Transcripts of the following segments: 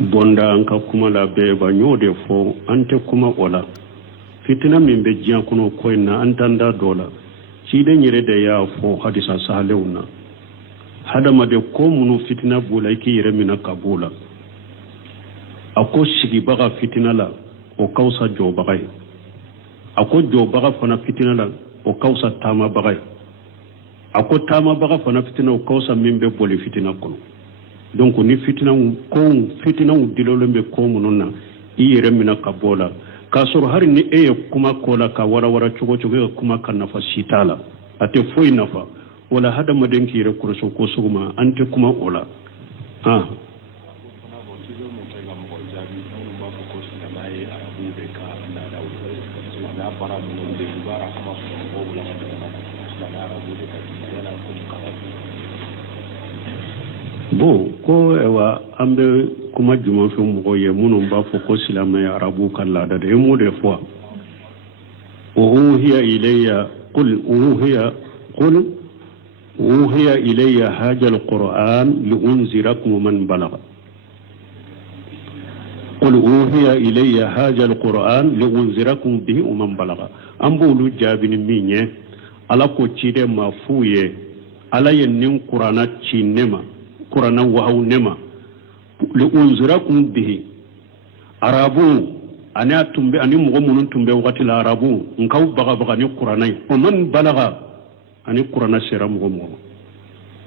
bonda an ka kuma la bɛɛ ba y'o de fɔ an tɛ kuma o la fitina min bɛ diɲɛ kɔnɔ ko in na an t'an da dɔ la ciden yɛrɛ de y'a fɔ hadisa sahalenw na hadamaden ko minnu fitina b'o la i k'i yɛrɛ minɛ ka b'o la a ko sigibaga fitina la o ka fisa jɔbaga ye a ko jɔbaga fana fitina la o ka fisa taamabaga ye a ko taamabaga fana fitina o ka fisa min bɛ boli fitina kɔnɔ donc ni fitinaw dilolen bɛ ko minnu na i yɛrɛ minɛ ka bɔ la k'a sɔrɔ hali ni e ye kuma kɔ la ka warawara cogo cogo e ka kuma ka nafa si t'a la a tɛ foyi nafa wala hadamaden k'i yɛrɛ kɔlɔsi ko sugu ma an tɛ kuma o la bon ko ewa an bɛ kuma jumɛn fɛ mɔgɔw ye minnu b'a fɔ ko silamɛya arabu ka laada de ye mun de fɔ uhiya ilayya qul uhiya ilayya hadha alquran liunzirakum man balagha qul uhiya ilayya hadha alquran liunzirakum bihi man balagha an b'olu jaabi ni min ye ala ko ciden ma f'u ye ala ye nin kurana ci ne ma kurana wahaw ne ma liunzirakum bihi arabu ani atumbe ani mɔgɔ minnu tun bɛ wagati la arabu nkaw bagabaga ni kurana ye o man balaga ani kurana sera mɔgɔ mɔgɔ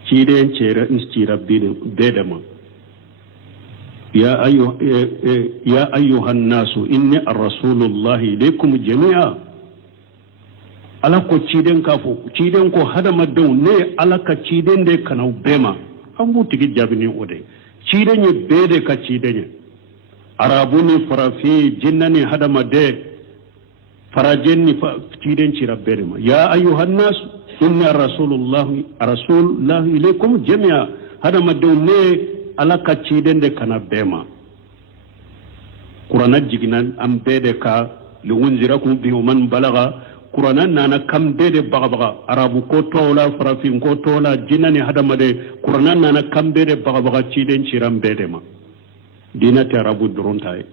ciden cira bɛɛ de ma ya ayyuhan nasu inni ar-rasulullahi ilaykum jami'a ala ko ciden ka fɔ ciden ko hadamadenw ne ala ka ciden de kana bɛɛ ma an b'u tigi jaabi ni o de ciden ye bɛɛ de ka ciden ye arabu ni farafin jinna ni hadamaden farajin ni ciden cira bɛɛ de ma ya ayyuhan nas inni rasulullahi ilaykum jami'a hadamadenw ne ala ka ciden de kana bɛɛ ma kurana jigina an bɛɛ de ka liunzirakum bihi man balaga kurana nana kam bɛɛ de bagabaga arabu ko tɔw la farafin ko tɔw la jinna ni hadamaden kurana nana kam bɛɛ de bagabaga ciden ciran bɛɛ de ma diinɛ tɛ arabu dɔrɔn ta ye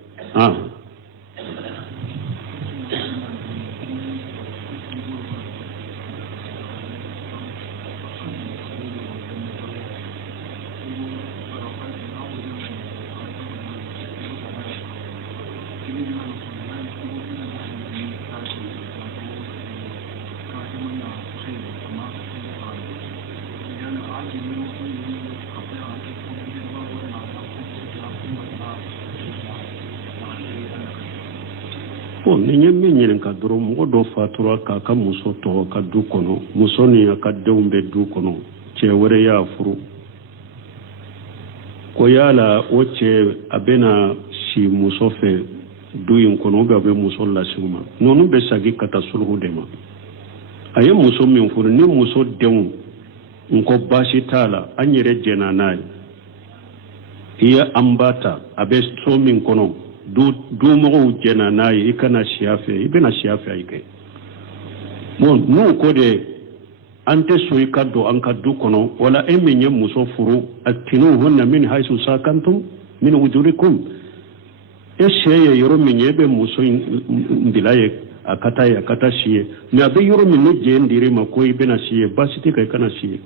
ni ye min ɲininka dɔrɔn mɔgɔ dɔ fatura k'a ka muso tɔgɔ ka du kɔnɔ muso ni a ka denw bɛ du kɔnɔ cɛ wɛrɛ y'a furu ko yala o cɛ a bɛna si muso fɛ du in kɔnɔ ou bien a bɛ muso lase u ma ninnu bɛ sagi ka taa sulhu de ma a ye muso min furu ni muso denw n ko baasi t'a la an yɛrɛ jɛna n'a ye i ye an ba ta a bɛ so min kɔnɔ dumɔgɔw jɛna n'a ye i kana siya fɛ i bɛna siya fɛ i kɛ bon n'u ko de an tɛ so i ka don an ka du kɔnɔ wala e min ye muso furu atinuhunna min haysu sakantum min wujurikum e sɛ ye yɔrɔ min ye e bɛ muso in bila ye a ka taa ye a ka taa si ye mais a bɛ yɔrɔ min ni jɛn dir'i ma ko i bɛna si ye baasi tɛ ka i kana si ye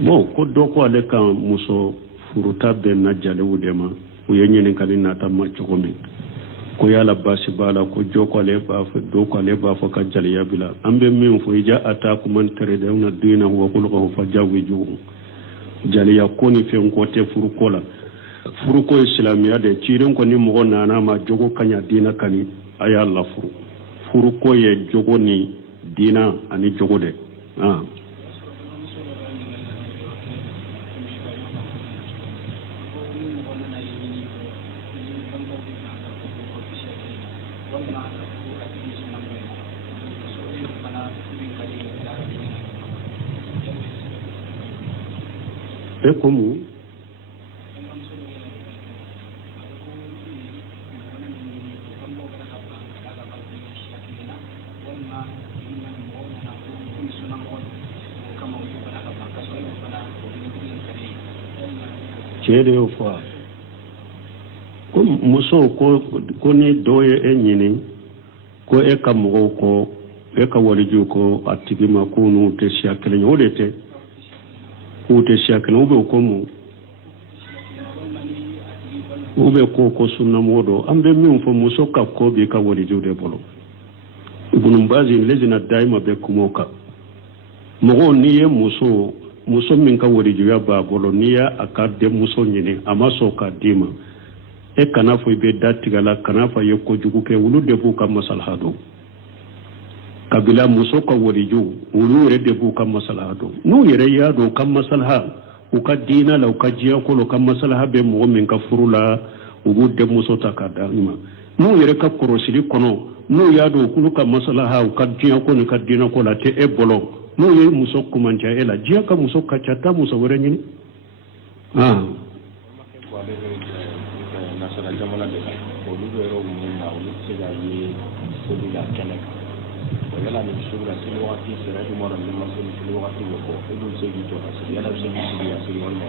bon ko dɔ ko ale kan muso furuta bɛɛ na jalew de ma u ye ɲininkali nata ma cogo min ko yala baasi b'a la ko jɔ ko ale b'a fɔ dɔ ko ale b'a fɔ ka jaliya bila an bɛ min fɔ i ja ataakum taridawna diinahu wa khuluquhu fazawwijuhu jaliya ko ni fɛn ko tɛ furuko la furuko ye silamɛya de ciren ko ni mɔgɔ nana ma jogo ka ɲa diina kani a y'a lafuru furuko ye jogo ni diina ani jogo de e como cede o fa ko muso ko ni doye e nyini ko e ka mogo ko e ka waliju ko atigima ko nu te siakele nyolete ko te siakele ube ko mu ube ko sunna modo ambe mi fo muso ka ko bi ka waliju de bolo ibn bazi lezina daima be kumoka mogo ni ye muso min ka waliju ya ba bolo ni ya akade muso nyini amaso ka dima e kana fo be datigala kana fa ye ko jugu ke wulu de bu ka masalhado kabila muso ka waliju wulu re de bu ka masalhado nu yere ya do ka masalha u ka dina la u ka jiya ko lo ka masalha be mo min ka furula u de muso ta ka dalima nu yere ka korosili kono nu ya do kulu ka masalha u ka jiya ko ni ka dina ko la te e bolo nu ye muso kumanja e la jiya ka muso ka chata muso wore nyini national jamana de olu bɛ yɔrɔ minnu na olu tɛ se ka ye seli la kɛnɛ kan o yala ni sugu la seli wagati sera i mɔra ni ma seli seli wagati bɛ fɔ e dun se k'i jɔ ka seli yala bɛ se k'i sigi ka seli walima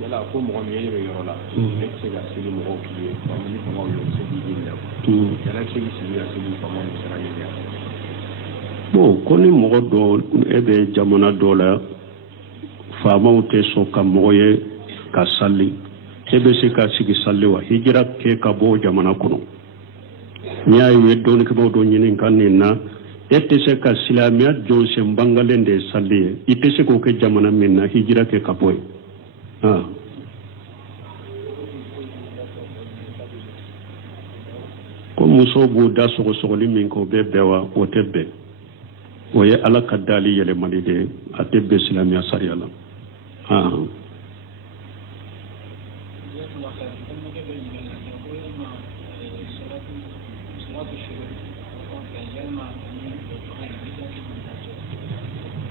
yala ko mɔgɔ min ye yɔrɔ la e bɛ se ka seli mɔgɔw k'i ye fa ni famaw ye se k'i ye la yala bɛ se k'i sigi ka seli famaw ni sera ye bon ko ni mɔgɔ dɔ e bɛ jamana dɔ la faamaw tɛ sɔn ka mɔgɔ ye ka sali ebe se ka sigi sallewa hijira ke ka bo jamana kono nya ye don ke bo do nyinin kan na ete se ka silamiya jo se bangalende salliye ite se ko ke jamana minna hijira ke ka boy ko muso bu da sogo sogoli min ko be bewa o tebbe o ye ala ka dali yele malide atebbe silamiya sariyala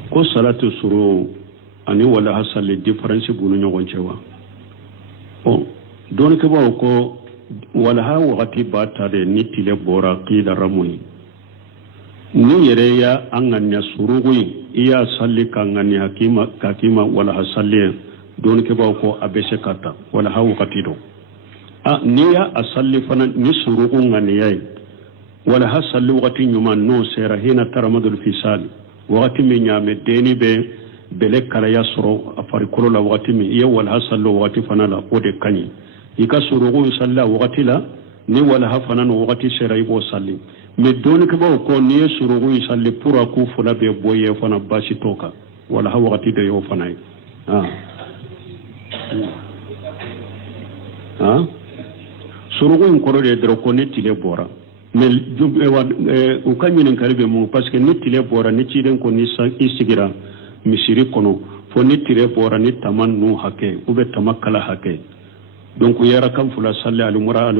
ko salatu suru ani wala hasali difference bu ñogon cewa don ke ba ko wala ha wakati ba ta de ni tile bora qila ramuni ni yere ya an gannya surugu iya salli kan gannya hakima wala hasalli don ke ba ko abese kata wala ha wakati do ni ya asalli fana ni surugu gannya wala hasalli wakati nyuma no sera hina taramadul fisali wakati min nyame deni be bele kala ya soro afari kolo la wakati min iya wala hasallo wakati fana la ode kanyi ika surugu salla wakati la ni wala hafana no wakati sera ibo salli me doni ke ba ko ni surugu salli pura ku fula be boye fana basi toka wala ha wakati de yo fana surugu ko de dro ko ne tile bora mais u ka ɲinin kari bɛ mun parce que ni tile bɔra ni ciden ko ni i sigira misiri kɔnɔ fo ni tile bɔra ni tama nu hakɛ u bɛ tama kala hakɛ donc u yɛrɛ kan fula salli alimura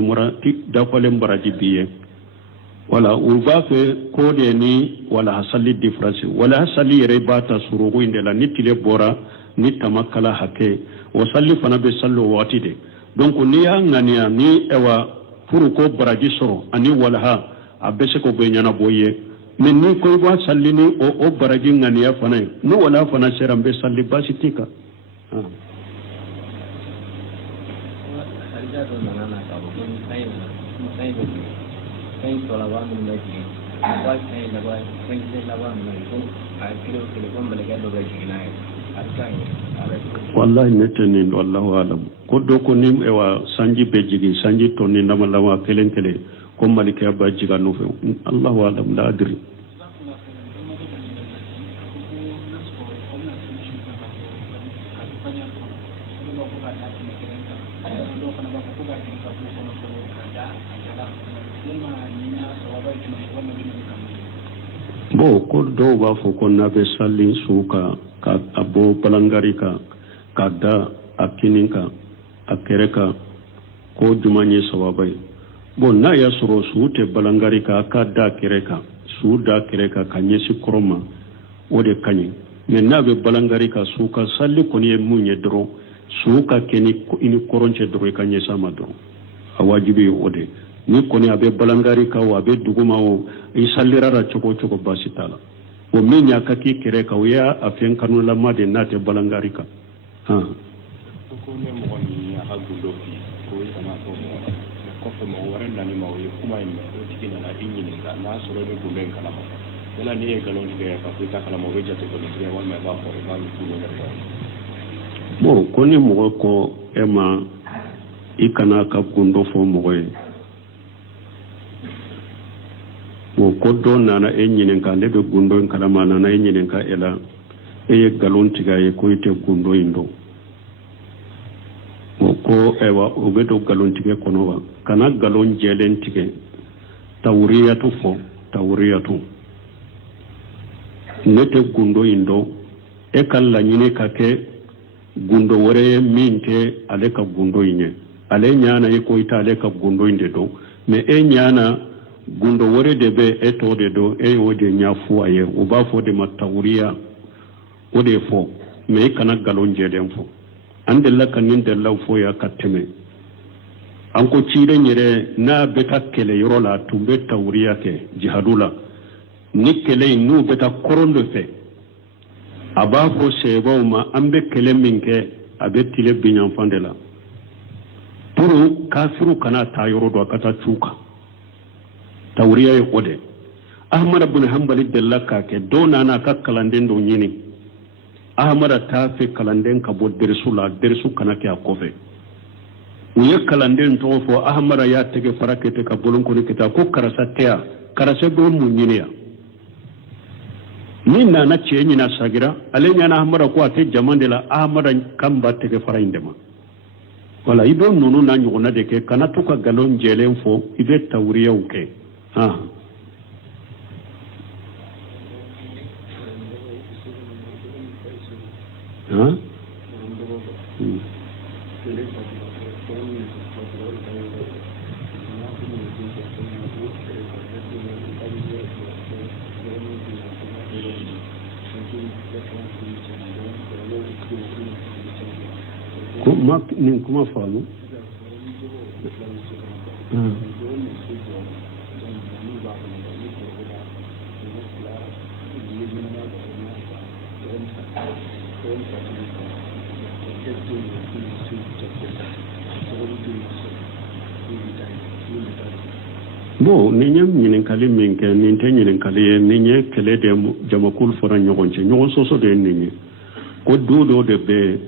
dafalen baraji bi ye wala u b'a fɛ ko de ni wala hasali difference wala hasali yɛrɛ b'a ta surugu in de la ni tile bɔra ni tama kala hakɛ o salli fana bɛ salli o waati de donc n'i y'a ŋaniya ni furu ko baraji sɔrɔ ani walaha a bɛ se ko bɛ ɲɛnabɔ ye mais ni ko i b'a salli ni o baraji ŋaniya fana ye ni walaha fana sera n bɛ salli baasi t'i kan wallahi ne tɛ nin wallahu alam ko do ko ni ewa sanji be jigi sanji to ni nama lawa kelen kelen ko malika ba jiga no fe allahu alam la adri bo ko do ba fo ko na be salli suka ka abo balangari ka da akininka akereka ko jumanye sawabai bon na ya soro su te balangari ka da kereka su da kereka kanyesi koroma ode kanyi men na be balangari ka su ka salli ko ni munye dro su ka keni ini koronche dro kanyesa madro awajibi ode ni ko ni abe balangari ka wa be duguma o isallirara choko basitala o minya kaki kereka o ya afen kanu lamade nate balangari ka ko ne mo mo waran nani ma o kuma in o tiki na inyi ne ka na so be gulen kala ma wala ni e galon ke ka ku ta kala mo be jate ko ni wal ma ba ko ba ni ku ne bon ko ni mo ko e ma ikana ka gundo fo mo ko wo ko do nana e nyinen ka lebe gundo en kala ma nana e nyinen ka ela e galon tiga e ko ite gundo indo ko ewa o beto galon tige kono wa kana galon jelen tige tawriyatu fo tawriyatu nete gundo indo e kala nyine kake gundo wore minte ale ka gundo inye ale nyana e ko ita ale ka gundo inde do me e nyana gundo wore de be eto de do e o de nyafu aye o ba fo de matawriya o de fo me kana galon jelen fo ande la kanin da laufo ya kateme an ko cire nyere na beta kele yoro la tumbe tawriya ke jihadula ni kele nu beta korondo fe aba fo sebo ma ambe kele minke abe tile binyan fandela puru kafiru kana ta yoro do kata chuka tawriya ya kode ahmad ibn hanbali dallaka ke dona na kakkalanden do nyini ahmada ta fe kalanden ka bo dersu kana ke akofe uye kalanden to fo ahmada ya tege farakete ka bolon ko kita ko karasa teya karase do munyiniya ni na ce ni na sagira alenya na ahmada ko ate jamandela ahmada kamba tege faraindema wala ido nunu na nyona de ke kana to ka galon jelen fo ibe tawriya uke ha Huh? Kuma falu? Bo ninya nyinen kali minke ninte nyinen kali ninye kele de jamakul fora nyogonche nyogon soso de ninye ko do de be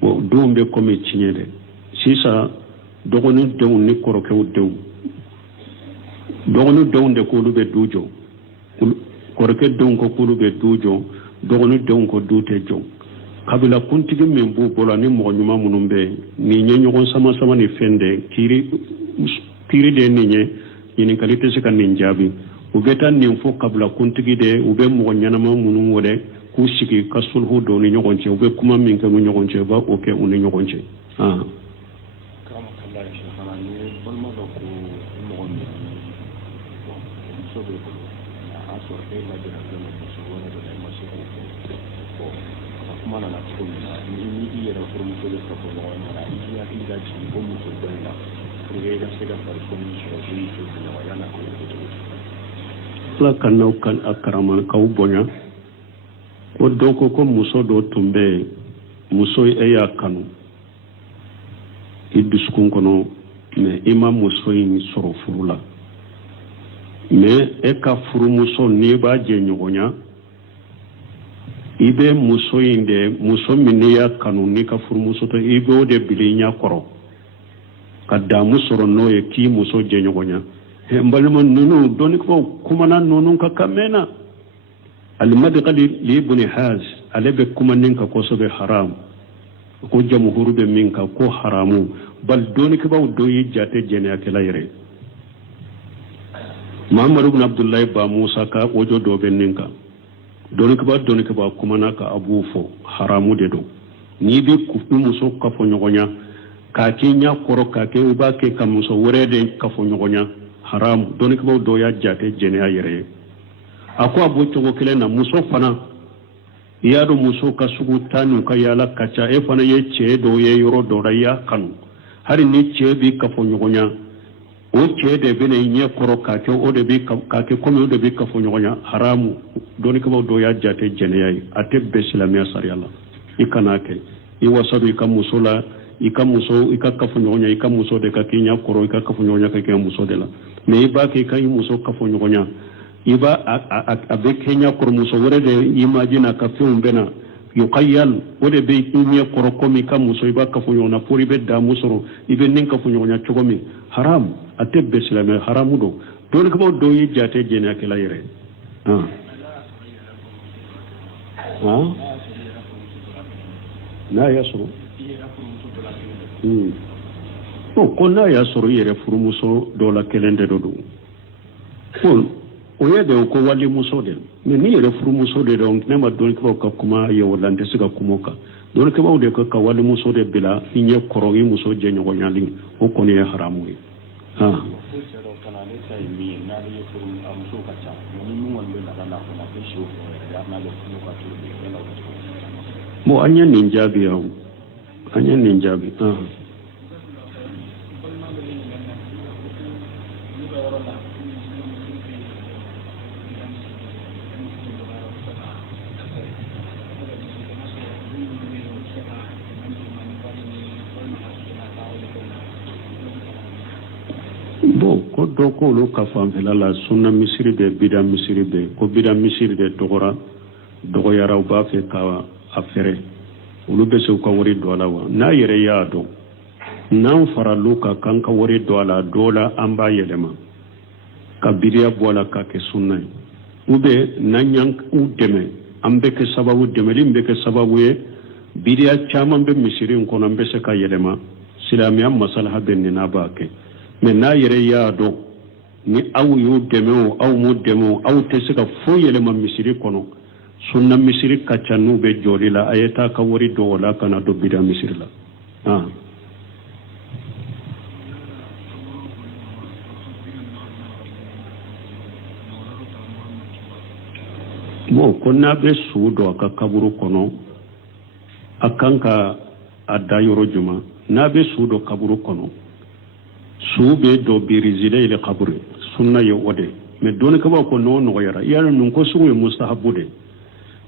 bo do mbe komi chinyede sisa dogonu dew ni koroke dew dogonu dew de ko lube dujo koroke dew ko lube dujo dogonu dew ko dute jo kabila kuntigi min bu bola ni mo nyuma munumbe ni nyogon sama ni fende kiri de ninye yini kalite se kan ninjabi ubeta nin fo kabla kuntigi de ube mo nyanama munum wole ku sigi kasul hu do ni nyogonche ube kuma min kan nyogonche ba oke uni nyogonche kama kala shi fana ni balma do ko mo ngi so be ko aso e la de la ko so wona do ma so ko kuma na ko ni yera ko mo so de ko no na ya ki da ji ko mo so de na la kanau kan akaraman kau bonya ko doko ko muso do tumbe muso ya kanu iduskun kono me ima muso yi soro furula me e ka furu muso ni ba je nyogonya ibe muso inde muso minne ya kanu ni ka furu muso to ibe o de bilinya koro kada musoro no ye ki muso je nyogonya he mbalma nunu doni ko kuma nan nunu ka kamena al madqali li ibn haz alebe kuma ninka ko so be haram ko jamhuru be minka ko haramu bal doni ko baw do yi jate jene akela yere muhammad ibn abdullah ba musa ka ojo do be ninka doni ko ba kuma naka abu fo haramu de do ni bi ku muso ka fo nyogonya ka kenya koro ka ke uba ke kamuso werede ka fo nyogonya haram doni ko do ya jate jene ayere ako abu to kele na muso fana yaro muso ka sugu tanu ka yala kacha e fana ye che do ye yoro do ya kanu hari ni che bi ka fo nyogonya o che de bene nye koro ka ke o de bi ka ke komi o de bi ka fo nyogonya haram doni ko do ya jate jene ay ate be islamia sariala ikana ke i wasabi ka musola ika muso ika kafu nyonya ika muso de ka kinya koro ika kafu nyonya ka kinya muso de la me iba ke kai muso kafu nyonya iba abe kenya koro muso wore de imagine ka fi umbena yuqayyal wode be kinya koro komi ka muso iba kafu nyonya pori be da muso ibe nin kafu nyonya chogomi haram atebbe silame haramu do don ko do yi jate jene akela yere na yasuru ko na yasuru yere furumuso dola kelende do dum ko o yede ko wali muso de mais ni yere furumuso de donc nema don ko ka kuma ye walande siga kumoka don ko bawde ko ka wali muso de bila inye koro yi muso je nyogo nyali o ko ne haramu yi mo anya ninjabi yaw anya ninjabi ko do ko lo ka famfela la sunna misiri be bida misiri be ko bida misiri de dogora dogo yaraw ba fe ka afere ulu be se ko wori do la wa na yere ya do nan fara luka kan ka wori do la dola amba yelema ka bidiya bola ka ke sunna ube nan yang u deme ambe ke sababu deme limbe ke sababu ye bidiya chama be misiri ko nan be se ka yelema silamiya masalaha ben na ba ke mais na yere ya do ni aw yu demo aw mu demo aw te sika fo yele ma misiri kono sunna misiri kacanu be joli la ayeta ka wori do wala kana do bida misiri la mo konna be sudo ka kaburu kono akanka adayoro juma na be sudo kaburu kono sube do birizile ile kaburi sunna ye wode me don ka ba ko no yara yalla nun ko suwe mustahabu de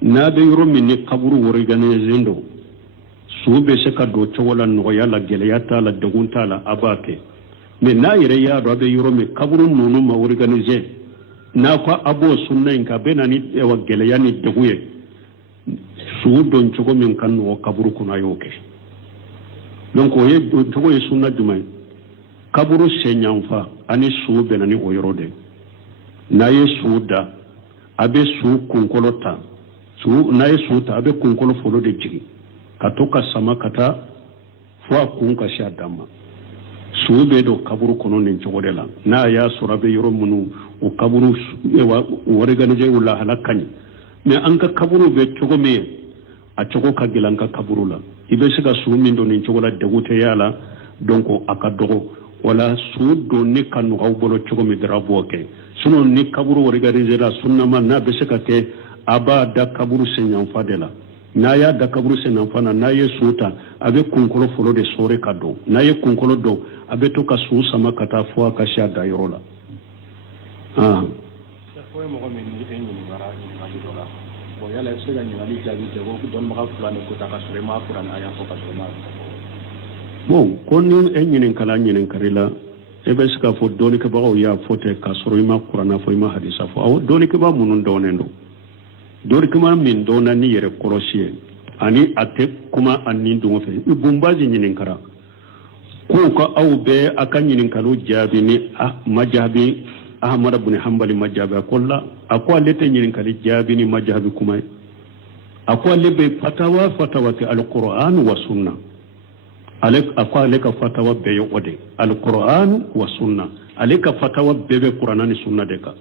na be yoro min ni kaburu wori ganezendo sube se ka do chola no yalla gele yata la dagunta la abake me na yere ya do be yoro me kaburu nunu ma wori ganeze na ko abo sunna in ka be na ni e wa gele yani daguye su don chogo min kan no kaburu kuna yoke donc o ye to ye sunna jumai kaburu senyanfa ani su benani oyorode na ye su da abe su kunkolota su na ye su ta abe kunkolo folo de jigi katoka sama kata fo kunka sha dama su be do kaburu kono nin jogode la na ya surabe yoro munu o kaburu ewa wore ganije wala halakani me an ka kaburu be jogo me a jogo ka gilanka kaburu la ibe siga su min do nin jogola degute yala donc aka dogo wala sudo ni kanu bolo chogo mi drabo ke suno ni kaburu organiser la sunna man na beseka ke aba da kaburu senyan fadela na ya da kaburu senyan fana na ye suta abe kunkolo folo de sore kado na ye kunkolo do abe to ka su sama kata fo ka sha da yorola ko mo min ni en ni mara ni ma dola bo yala se ga ni ali jabi de ko don ma ka fulani ko ta ka sore ma kuran aya ko ka sore ma bon konni enyin kala nyin karila ebe ska fo doni ke bawo ya fote ka soro ma qur'ana fo ma hadisa fo aw doni ke ba munun donendo doni ke ma min dona ni yere korosie ani ate kuma annin do fe ibumbaji nyin kara ko ka aw be akan nyin kalu jabi ni majabi ahmad ibn hanbali majabi kolla akwa lete nyin kali jabi ni majabi kuma akwa lebe fatawa ke alquran wa sunna aleka fatawa be yode alquran wa sunna aleka fatawa be qur'ana ni sunna de ka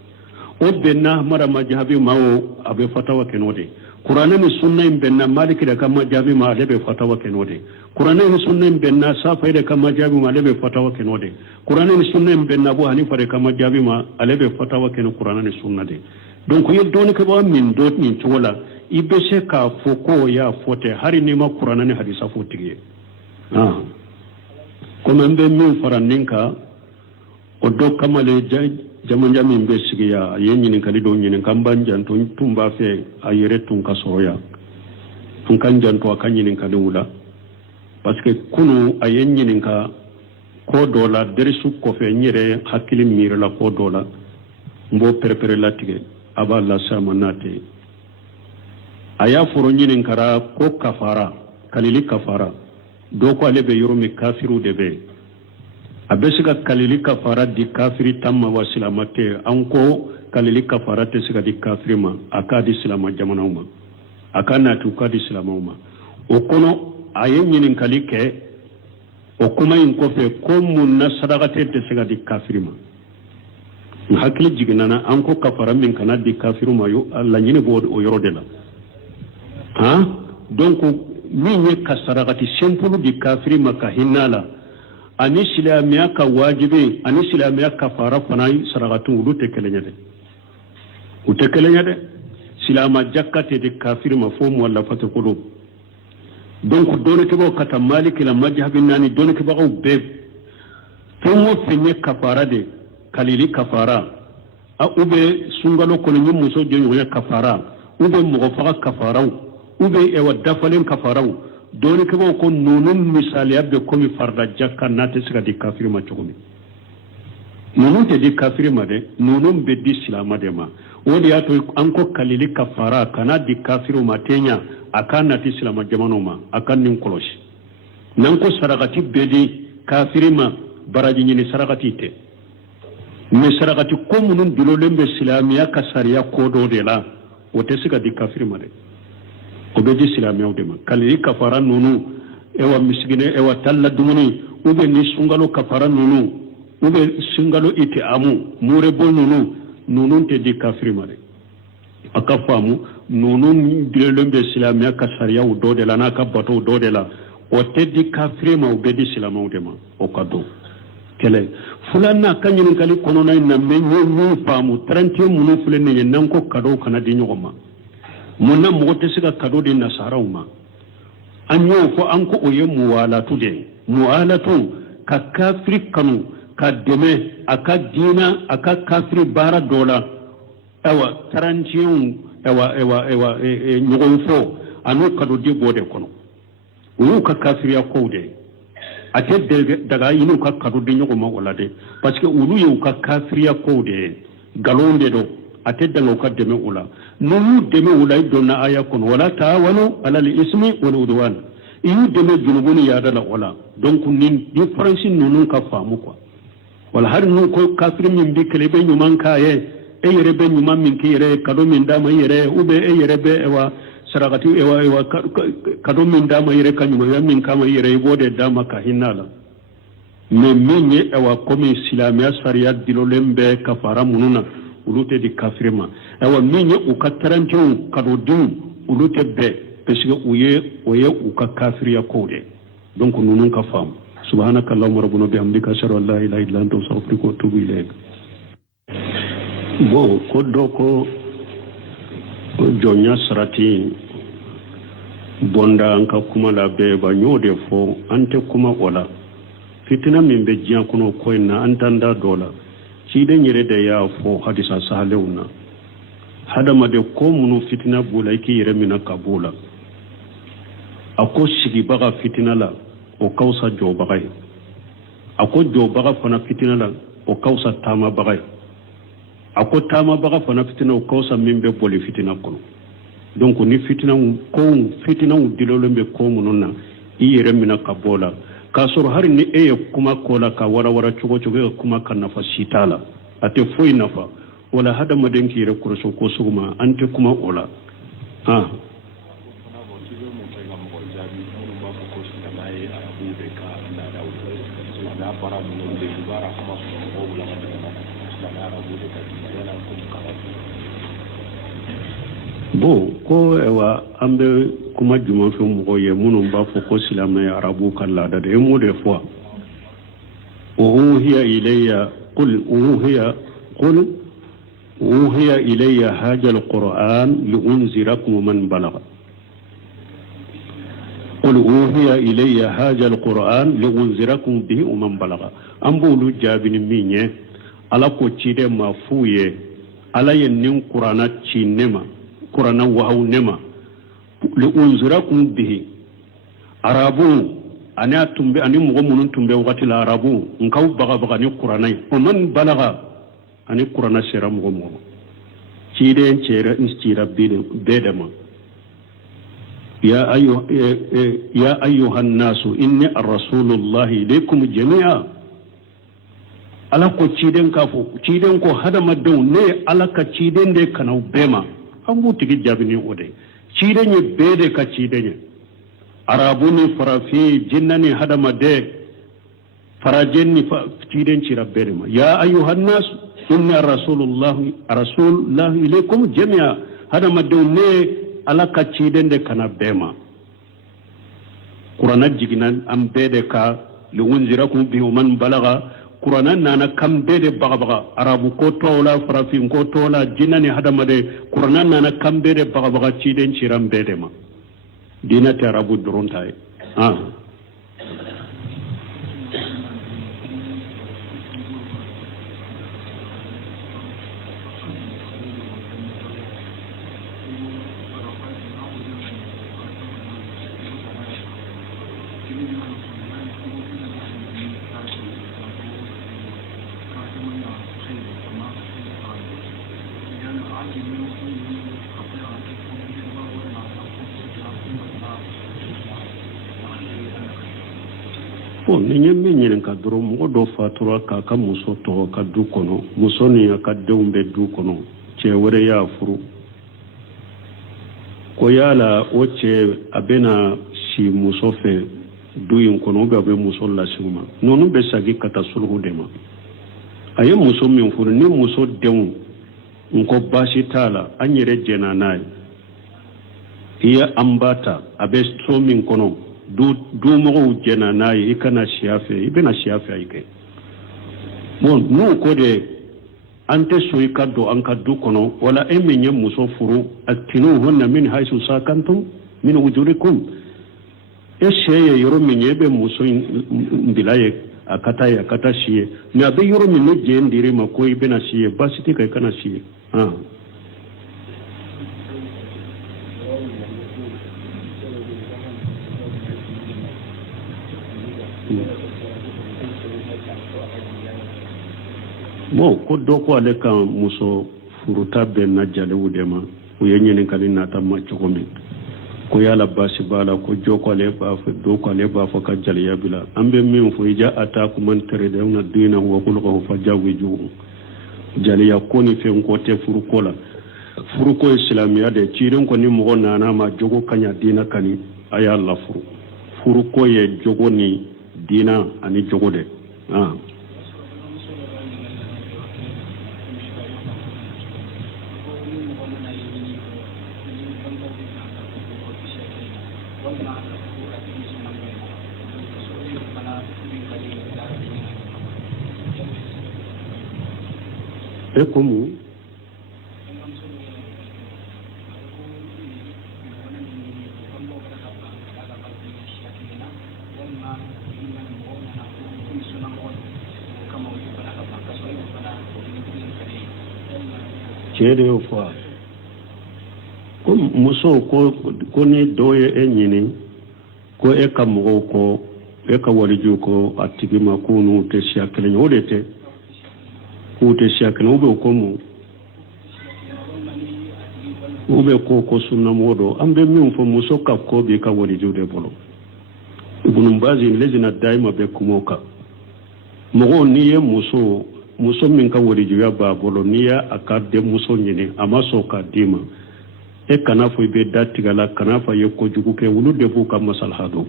o benna mara majhabi mawo abe fatawa kenode qur'ana ni sunna benna maliki de ka majhabi ma lebe fatawa kenode qur'ana ni sunna benna safa de ka majhabi ma lebe fatawa kenode qur'ana ni sunna benna abu hanifa de ka majhabi ma lebe fatawa ken qur'ana ni sunna de donc yeddo ni ke ba min dot ni tola ibe se ka foko ya fote hari ni ma qur'ana ni hadisa fotige comme mbe min faraninka o do kamale jamanja min be sigiya yenni kali do nyin kan banjan to tumba fe ayere tun ka soya tun kan janto akanyin kali wula parce que kunu ayen nyininka ko dola derisu kofe nyere hakili mire la ko dola mbo prepare latige aba la samanate aya furo nyininkara ko kafara kalili kafara do ko alebe yoromi kafiru debe abesiga kalili kafara di kafiri tamma wasilamate anko kalili kafara te siga di kafirima akadi silama jamanawma akana tu kadi silamawma okono ayen nyinin kalike okuma in kofe ko munna sadaqate te siga di kafirima hakili jiginana anko kafara min kana di kafiruma yo alla nyine bo o yorodela ha donc min ye kasaragati sempulu di kafirima ka hinala ani silamiya ka wajibi ani silamiya kafara fanai saragatu udute kelenyade silama jakkate de kafirima fo mo walla fata kodo donc dole ke bo kata maliki la majhabin nani dole ke ba be tomo fenye kafara de kalili kafara a ube sungalo kono nyum muso de yoya kafara ube mo fa kafara ube e wadda falen kafaraw doni ke ko nonun misali abbe komi farda jakka nate siga di kafir ma chogumi nonun te di kafir ma de nonun be di islam de ma wodi ato anko kalili kafara kana di kafir ma tenya akana ti islam jamano ma akan nin koloshi nan ko saragati be di kafir ma baraji ni saragati te me saragati ko munun dulolembe islamiya kasariya kodo de la wote siga di kafir ma de ko be di silamiyaw de ma kalili kafara nunu ewa misigine ewa talla dumuni ube ni sungalo kafara nunu ube sungalo ite amu mure bol nunu te di kafiri ma de akafamu nunu dilembe silamiya kasariya u do de la na ka bato do de la o te di kafiri ma ube di silamiyaw de ma o kado kele fulana kanyin kali kono na menyo pamu 30 munu fulene nan ko kado kana di nyoma monna mo te siga kado de nasaraw ma anyo ko anko oye muwalatu ka kafiri kanu ka deme aka dina aka kafiri bara dola ewa tarantiyon ewa nyogon fo anu kado de bode kono wu ka kafiri akode ate daga inu ka kado de nyogo ma wala de parce que ulu yu ka kafiri akode galonde do ate danga ka deme ula nunu deme ula idonna aya kono wala taawanu ala al-ismi wal udwan iyu deme junubuni ya dala wala donc nin difference nunu ka famu quoi wala har nu ko kafir min bi kele be nyuman kaye e yere be nyuman min ki yere kado min dama yere ube e yere be ewa saragati ewa kado min dama yere kanyuma ya min kama yere bode dama ka hinala me minye ewa komi islamiyya sariya dilolembe kafara mununa ulute di kafirma ewa minye uka tarantiyon kado dun ulute be pesiga oye uka kafiriya kode donc nunun ka famu subhanaka allahumma rabbuna bihamdika ashhadu an la ilaha illa anta astaghfiruka wa atubu ilayk bon ko doko jonya sarati bonda anka kuma la be ba nyode fo ante kuma wala fitina min be jiyan kono ko na antanda dola ci de nyere de ya fo hadisa sahalewna hadama de ko munu fitina bula ki yere mina kabula ako shigi baga fitina la o kausa jo bagay ako jo baga fana fitina la o kausa tama bagay ako tama baga fana fitina o kausa mimbe boli fitina kono donc ni fitina dilolombe ko mununa iyere mina kabola kasoro har ni kuma kola ka wara chugo kuma kan nafa sitala ate foi nafa wala hada madenki yere kurso ko suguma ante kuma ola bo ko ewa ambe kuma juma fi mo ye munun ba fo ko silama ya arabu kala da de mo de fo uhiya ilayya qul uhiya ilayya hadha alquran liunzirakum man balagha قل أوحي إلي هذا القرآن لأنذركم به ومن بلغ أمبولو جابن مينيه على كوتشيد مافويه على ينين قرآن تشينما قرآن وهو نما لأنذركم به عربون ani atumbe ani mugo munun tumbe wakati la arabu nkaw baga baga ni qur'anai o man balaga ani qur'ana sera mugo mugo ciden cere instira bedema ya ayyuhan nasu inni ar-rasulullahi ilaykum jami'a ala ko ciden ko hadama don ne ala ka ciden de kanau bema an butigi jabini ode ciden ye bede ka ciden ye arabu ni farafi jinnani hadama de farajenni ciden cira bedema ya ayyuhan nasu inni ar-rasulullahi ilaykum jami'a hadama don ne ala ka ciden de kana bema qur'ana jiginan am bede ka liunzirakum bihi man balaga qur'ana nana kam bede baga arabu ko tola farafin ko tola jinani hadamade qur'ana nana kam bede baga ciden ciram bede ma dina ta arabu doron tay ni nyemme nyen ka doro mo do fatura ka muso to ka du kono muso ni ka dewbe du kono ce wore ya furu ko yala o ce abena si muso fe du yin kono ga be muso la suma nonu be sagi kata sulhu dema ayi muso min furu ni muso dewu nko bashi tala anyere jena nai iya ambata abe so min kono du mo jena nayi ikana shiafe ibena shiafe ayke bon nu ko de ante soy kaddo an kaddu kono wala emenye muso furu atinu hunna min haythu sakantum min wujurikum sheye yoro menye be muso ndilaye akata shiye na be yoro menye je ndire mako ibena shiye basiti kai kana shiye mo ko do ko ale kan muso furuta ben na jale wudema o yenyen kan na ta ma choko min ko yala basi bala ko joko ale ba fa do ko ale ba fa ka jale ya bila ambe min fo ija ata ko man tere de na dina wa ko ko fa jawi ju jale ya ko ni fe ko te furu ko la furu ko islamiya de ciren ko ni mo na ma jogo kanya dina kani aya Allah furu ko ye jogo ni dina ani jogo de e como chere ofa ko muso ko ni doye enyini ko e kamugo ko e ka waliju ko atigima kunu te siakele odete ute siakele ube ko mu ube ko sunna modo ambe mi fo muso ka ko be ka waliju de bolo ibn bazi lezina daima be kumoka mo ni ye muso min ka waliju ya ba bolo ni ya akade muso nyini amaso ka dima e kana fo be datigala kana fa ye ko jugu ke wulu de bu ka masalhado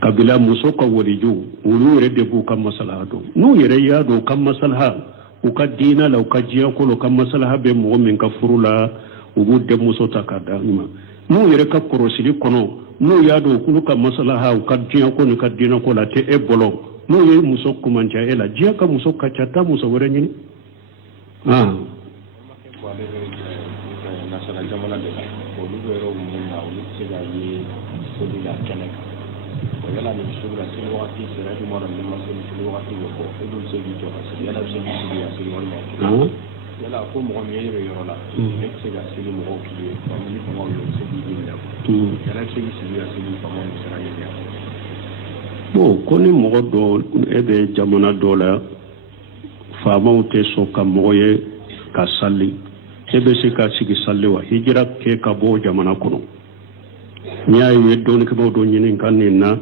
kabila muso ka waliju wulu re de bu ka masalhado nu yere ya do ka masalha u ka dina la u ka jiya ko lo ka masalha be mo min ka furula u bu de muso ta ka dima nu yere ka korosili kono nu ya do ku ka masalha u ka jiya ko ni ka dina ko la te e bolo nu ye muso kumanja ela jiya ka muso ka chata muso wore nyini nasara jamana de la olu yɛrɛ mun na olu tɛ se ka ye seli la kɛnɛ kan o yala ni sugu la seli wagati sera du mana min ma seli wagati bɛ fɔ e dun se k'i jɔ ka seli yala bɛ se k'i sigi ka seli walima yala ko mɔgɔ min ye yɔrɔ la e tɛ se ka seli mɔgɔw k'i ye ni famaw ye o se k'i ɲini la yala bɛ se k'i sigi ka seli famaw ni sera ɲini bo koni mogo do ebe jamana do la faamaw te so ka mogo ye ka salli ebe se ka sigi salli wa hijira ke ka bo jamana kono nya ye don ke bo do nyinin kan na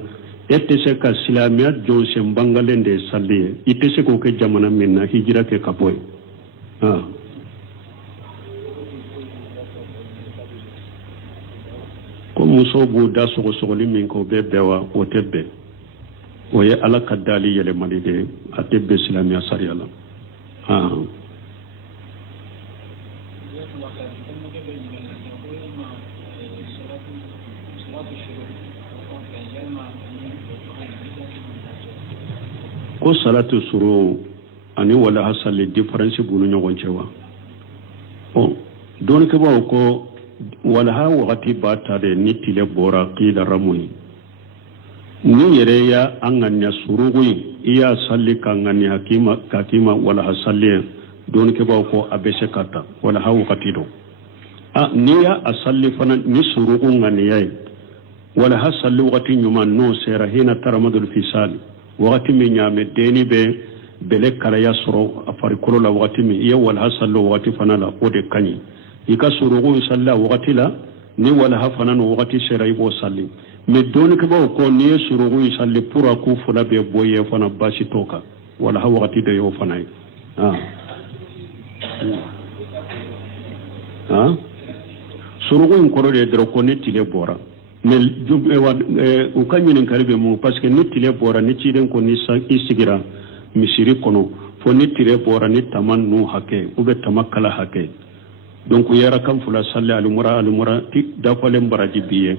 ette se ka silamiya jo se bangalende salli ite se ko ke jamana minna hijira ke ka boy ko muso bu da sogo sogoli min ko be bewa o tebbe o ye ala ka dali yele malide a tebbe silamiya sariya la ko salatu suru ani wala hasali difference bunu nyogon cewa don ke ba ko wala ha wakati ba tare ni tile bora qila ramuni ni yere ya anganya surugu iya salli kangani hakima wala hasalli don ke ba ko abese kata wala ha wakati do ni ya asalli fana ni surugu ngani yayi wala hasalli wakati nyuma no sera hina taramadul fisali wakati mi nyame deni be bele kala ya soro afari kolo la wakati mi iya wala hasallo wakati fana la ode kanyi ika surugu salla wakati la ni wala hafana no wakati sera ibo salli me doni ke ba ko ni surugu salli pura ku fula be boye fana basi toka wala ha wakati de yo fana surugu ko de dro ko ni tile bora mel jubbe wa o kanyinin karibe mu parce que ni tile bora ni tiren ko ni sa isigira misiri kono fo ni tile bora ni tamannu hake ube tamakala hake donc yara kam fula salli al mura ti da ko lem baraji biye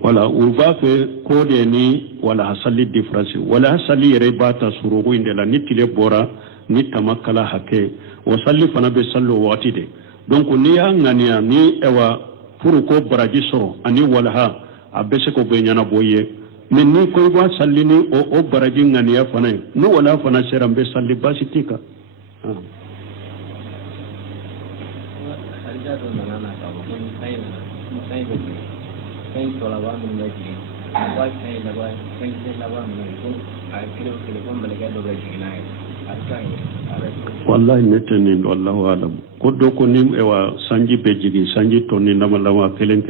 wala urba fe ko de ni wala hasalli difference wala hasalli yere bata surugo inde la ni tile bora ni tamakala hake o salli fana be sallo wati de donc ni ya ngania ni ewa furu ko baraji soro ani wala ha abese ko be nyana boye men ni ko ba salli ni o baraji ngania fana no wala fana serambe salli basitika wallahi neteni wallahu alam ko do ko nim ewa sanji be jigi sanji tonni nama lawa kelen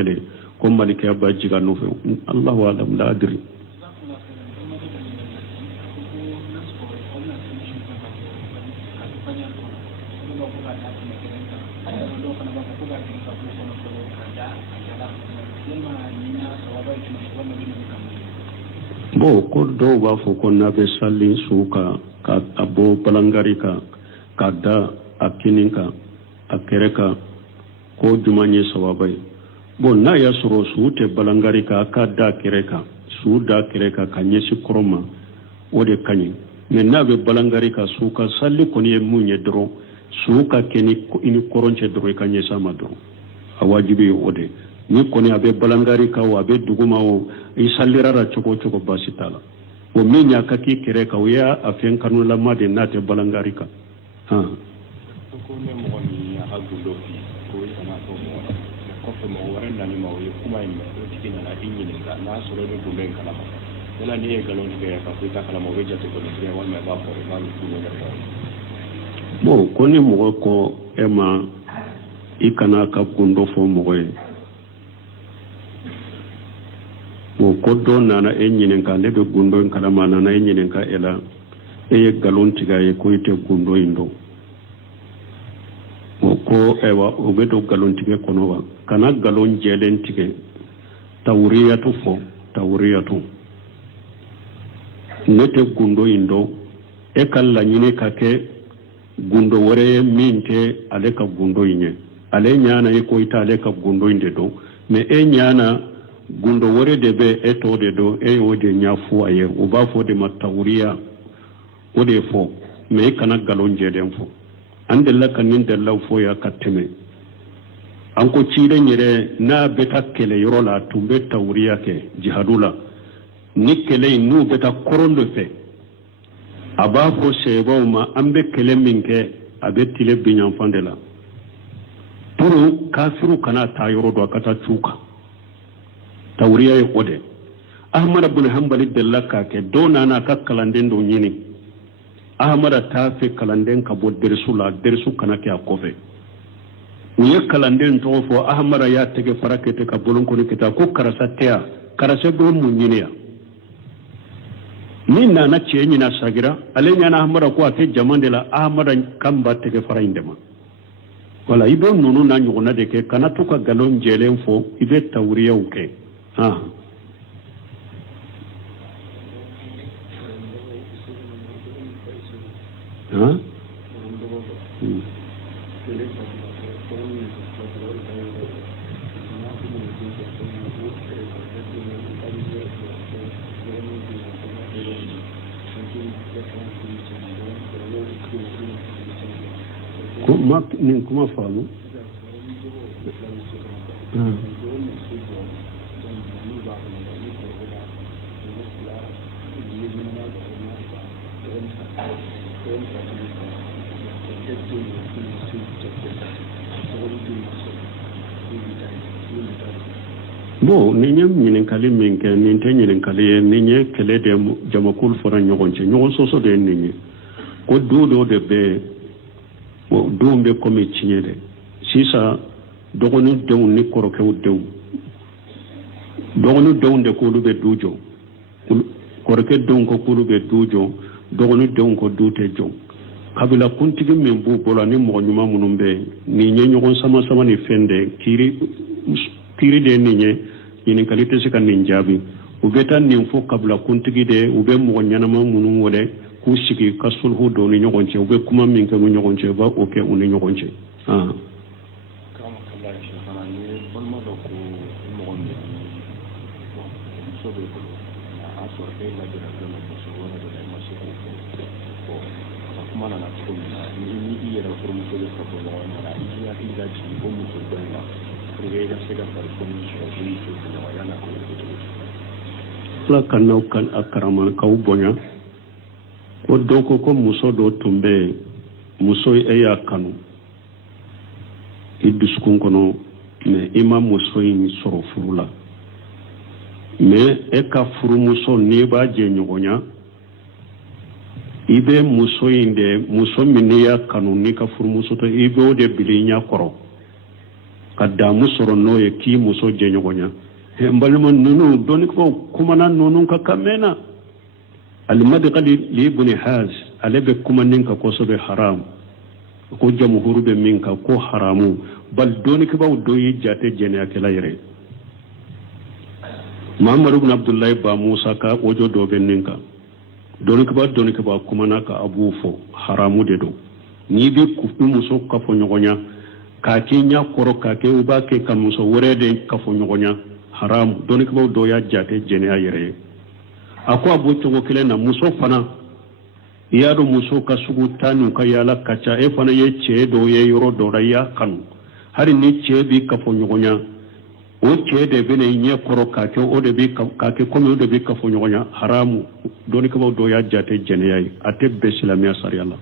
ko malike ba jiga no fe allahu alam la adri bo ko do ba fo ko na be salli suka ka abo balangari ka da akininka akereka ko jumanye sawabai bo na ya soro suute balangari ka da kereka su da kereka kanyesi kroma ode kanyi men na be balangari ka suka salli ko ni munye dro suka keni ko ini koronche dro kanyesa madro awajibi ode ni ko ni abe balangari ka wa be duguma o isallirara choko basitala o minya kaki kereka uya afen kanu la made nate balangari ka ko ne mo ni ya hagulo fi ko ina ko mo ko fe mo waran na ni mo ye kuma ni ko tikina na dinyi ni ka na so do gumben kala ma wala ni e galon ke ka ko ta kala mo reja te ko ni ya wa me ba ko ma ni ku ne bo ko ni mo ko ema ikana ka gundo fo mo ye o koddo nana enyinen ka lebe gundo en kala ma nana enyinen ka ela e galon tiga e ko ite gundo indo o ko ewa o bedo galon tige kono wa kana galon jelen tige tawriyatu nete gundo indo e kala nyine ka ke gundo wore minte ale ka gundo inye ale nyana e ko ita ale ka gundo inde do me e nyana gundo wore de be eto de do e o de nyafu aye o ba fo de matawriya o de fo me kana galon jeden fo ande la kanin de law fo ya kateme anko ciide nyere na beta kele yorola tumbe tawriya ke jihadula ni kele nu beta korondo fe aba fo sebo ma ambe kele minke abe tile binyan fandela turu kafiru kana ta yoro do kata chuka tawriya e ode ahmad ibn hanbali dalla ka ke dona na ka kalanden do nyini ahmad ta fe kalanden ka bo dersu kana ke akofe ni kalanden to fo ahmad ya tege farakete ka bolon ko kita ko karasatea karase do mun nyini ya ni na ce ni na sagira alenya na ahmad ko ate jamande la ahmad kan ba tege farainde ma wala ibe nunu na nyugona de ke kana to ka galon jelen fo ibe tawriya uke ha ha kuma famu bo ni ñam ñinen kali min ke ni te ñinen kali ni ñe kele de jamakul fora ñogonce ñogon soso de ni ñi ko do de be bo dombe ko me ciñede sisa dogonu dew ni korokew dew dogonu dew de ko lube dujo koroke dew ko lube dujo dogonu dew ko dute jo kabila kuntigi min bu bola ni mo nyuma munumbe ni ñe ñogon sama ni fende kiri de ni ñe ñinin kalite se kan nin jaabi ubeta nin fo kabila kuntigi de ube mo nyanama munum wole ku sigi ka sulhu do ni ñogon ce ube kuma min ka ñogon ce ba o ke uni ñogon ce la kanna kan akarama ka ubonya ko doko ko muso do tumbe muso e ya kanu iduskun kono me ima muso yin soro furula me e ka furu muso ne ba je nyogonya ibe muso inde muso minne ya kanu ni ka furu muso to ibe o de bilinya koro kadda musoro no ye ki muso je nyogonya he mbalma nunu doni ko kuma nan nunu ka kamena al-madqali li ibn haz alabe kuma ninka ko sobe haram ko jamhuru be minka ko haramu bal doni ko baw do yi jate jene akela yere muhammad ibn abdullah ba musa ka ojo do be ninka doni ko ba kuma naka abu fo haramu de do ni bi ku muso ka fo nyogonya ka kenya koro ka ke uba ke kam muso worede ka fo nyogonya haram doni ko do ya jate jene ayere ako abu to kele na muso fana yaro muso ka sugu tanu ka yala kacha e fana ye che do ye yoro do raya kan hari ni che bi ka fo nyogonya o che de bene nye koro ka ke o de bi ka ke komi o de bi ka fo nyogonya haram doni ko do ya jate jene ay ate be islamia sariyalla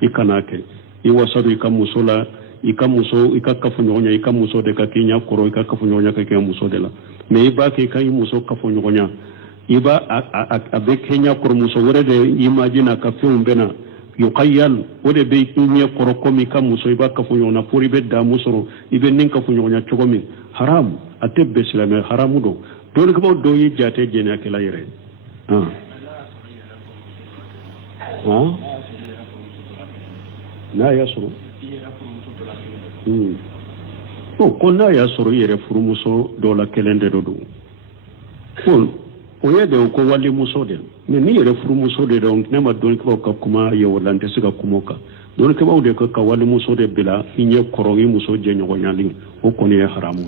ikanake I wasaru ika muso la ika ka fo nyogonya ika muso de ka kinya koro ika ka fo nyogonya ka ke muso de la me iba ke kai muso ka fo nyogonya iba abe kenya koro muso wore de imagine ka fe umbena yuqayyal wode be kinya koro komi ka muso iba ka fo nyogonya pori be da muso ibe nin ka fo nyogonya chogomi haram atebbe silame haramu do don ko do yi jate jene akela yere na yasuru ko na yasuru yere furu muso do la kelende do o yede ko wali muso de mais ni yere furu muso de donc ne ma don ko ka kuma ye walante siga kumoka don ko bawde ko ka wali muso de bila inye korogi muso je nyogo nyali o ko ne haramu